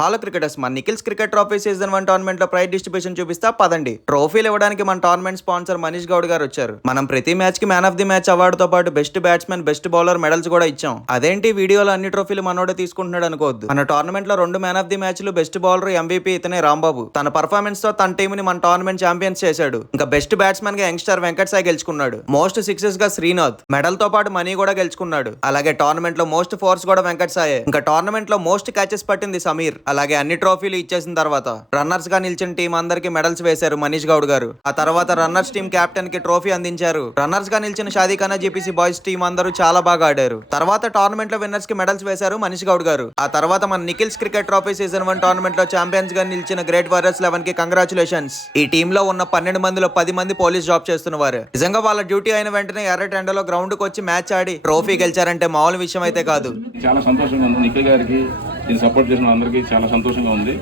Hello cricketers, మన Nikhil's cricket trophy season 1 tournament లో prize distribution చూపిస్తా పదండి. ట్రోఫీలు ఇవ్వడానికి మన టోర్నమెంట్ స్పాన్సర్ మనీష్ గౌడ్ గారు వచ్చారు. మనం ప్రతి మ్యాచ్ కి man of the match award తో పాటు best batsmen, best bowler medals కూడా ఇచ్చాం. అదేంటి వీడియోలో అన్ని ట్రోఫీలు మనోడే తీసుకుంటున్నాడు అనుకోవద్దు. మన టోర్నమెంట్ లో 2 మ్యాన్ ఆఫ్ ది మ్యాచ్లు, బెస్ట్ బౌలర్, MVP ఇతనే రాంబాబు. తన పర్ఫార్మెన్స్ తో తన టీం ని మన టోర్నమెంట్ ఛాంపియన్స్ చేశాడు. ఇంకా బెస్ట్ బ్యాట్స్మెన్ గా యంగ్స్టర్ వెంకట్ సాయి గెలుచుకున్నాడు. మోస్ట్ సిక్సెస్ గా శ్రీనాథ్, మెడల్ తో పాటు మనీ కూడా గెలుచుకున్నాడు. అలాగే టోర్నమెంట్ లో మోస్ట్ ఫోర్స్ కూడా వెంకట్ సాయే. ఇంకా టోర్నమెంట్ లో మోస్ట్ క్యాచెస్ పట్టింది సమీర్. అలాగే అన్ని ట్రోఫీలు ఇచ్చేసిన తర్వాత రన్నర్స్ గా నిలిచిన టీం అందరికి మెడల్స్ వేశారు మనీష్ గౌడ్ గారు. ఆ తర్వాత రన్నర్స్ టీం కెప్టెన్ కి ట్రోఫీ అందించారు. రన్నర్స్ గా నిలిచిన షాదీఖానా జీపీసీ బాయ్స్ టీం అందరూ చాలా బాగా ఆడారు. తర్వాత టోర్నమెంట్ లో విన్నర్స్ కి మెడల్స్ వేశారు మనీష్ గౌడ్ గారు. ఆ తర్వాత మన Nikhil's cricket trophy season 1 tournament లో ఛాంపియన్స్ గా నిలిచిన గ్రేట్ వారియర్స్ 11 కి కంగ్రాచులేషన్స్. ఈ టీమ్ లో ఉన్న 12 మందిలో 10 మంది పోలీస్ జాబ్ చేస్తున్నవారు. నిజంగా వాళ్ళ డ్యూటీ అయిన వెంటనే ఎర్రటి ఎండలో గ్రౌండ్ కు వచ్చి మ్యాచ్ ఆడి ట్రోఫీ గెలిచారంటే మామూలు విషయం అయితే కాదు. చాలా సంతోషంగా ఉంది. నిఖిల్ గారికి దీన్ని సపోర్ట్ చేసిన అందరికీ చాలా సంతోషంగా ఉంది.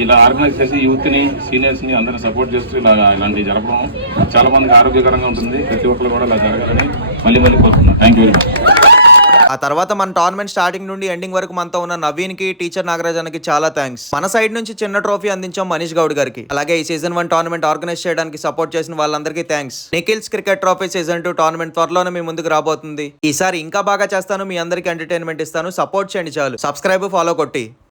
ఇలా ఆర్గనైజ్ చేసి యూత్ని, సీనియర్స్ని అందరిని సపోర్ట్ చేస్తూ ఇలాంటివి జరపడం చాలా మందికి ఆరోగ్యకరంగా ఉంటుంది. ప్రతి ఒక్కరు కూడా ఇలా జరగాలని మళ్ళీ కోరుతున్నాను. Thank you very much. ఆ తర్వాత మన టోర్నమెంట్ స్టార్టింగ్ నుండి ఎండింగ్ వరకు మనతో ఉన్న నవీన్ కి, టీచర్ నాగరాజానికి చాలా థ్యాంక్స్. మన సైడ్ నుంచి చిన్న ట్రోఫీ అందించాం మనీష్ గౌడ్ గారికి. అలాగే ఈ సీజన్ 1 టోర్నమెంట్ ఆర్గనైజ్ చేయడానికి సపోర్ట్ చేసిన వాళ్ళందరికీ thanks. Nikhil's cricket trophy season 2 tournament త్వరలోనే మీ ముందుకు రాబోతుంది. ఈసారి ఇంకా బాగా చేస్తాను, మీ అందరికి ఎంటర్టైన్మెంట్ ఇస్తాను. సపోర్ట్ చేయండి చాలు. సబ్స్క్రైబ్, ఫాలో కొట్టి